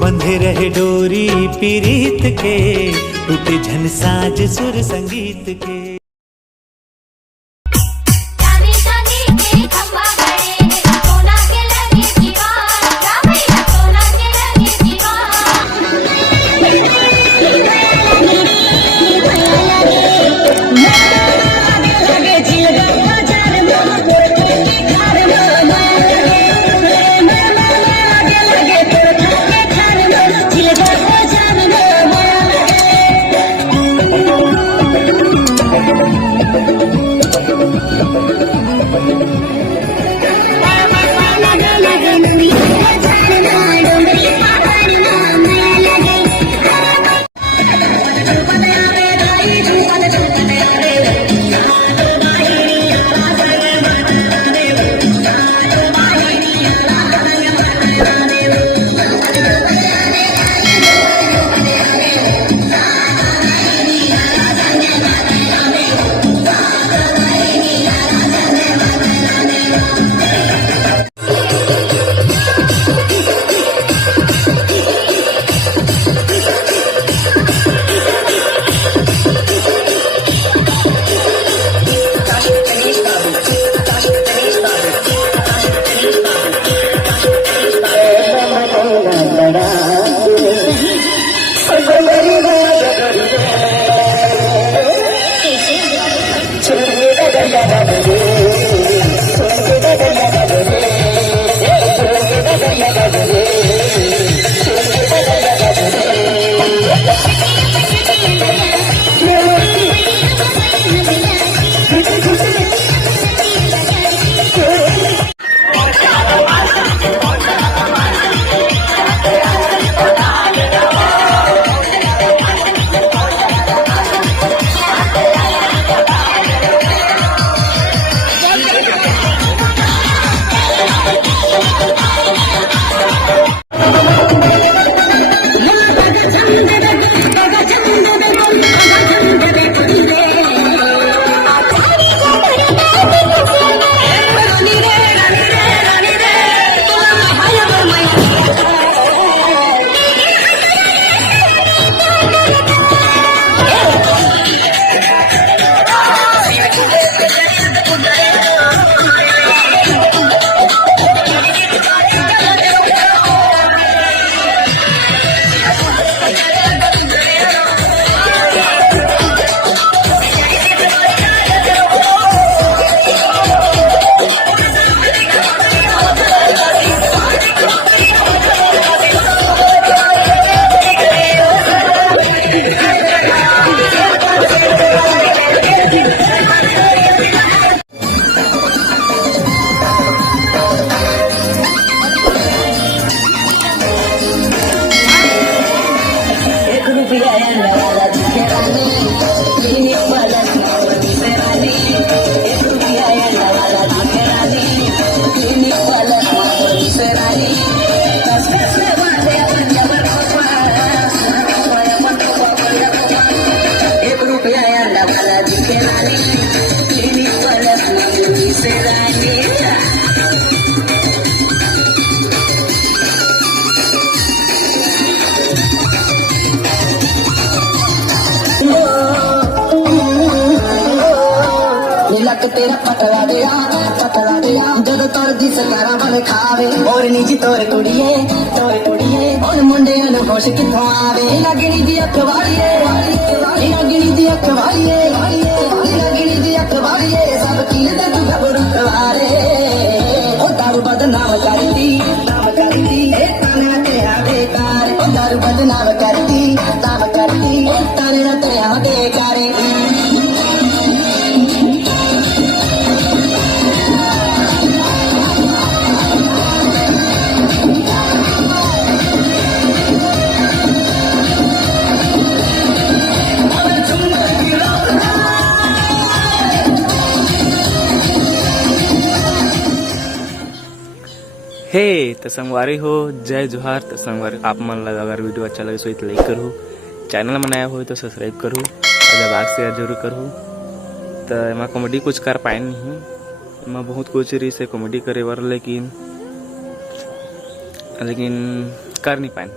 बंधे रहे डोरी पीरीत के, टूटे झन साज सुर संगीत के। तेरा पतला दिया जद तोर दिस तारा बन खावे और निजी तोरे कुड़िए और मुंडे नु खुश किथों आवे लगनी दी अखबारिए लगनी दी अखबारिए लगनी दी अखबारिए सब कील दे तू घबरू कवारे ओ दारू बदनाम करती ए ताने ते आवे कार ओ दारू बदनाम करती ए ताने ते आवे कार। हे तो संगवारी हो, जय जोहार। तो संगवारी आप मन लगा अगर वीडियो अच्छा लगे तो लाइक करो, चैनल में नया हो तो सब्सक्राइब करो और जब आग शेयर जरूर करो। तो मैं कॉमेडी कुछ कर पाए नहीं, मैं बहुत कुछ रही से कॉमेडी करे बर लेकिन कर नहीं पाए।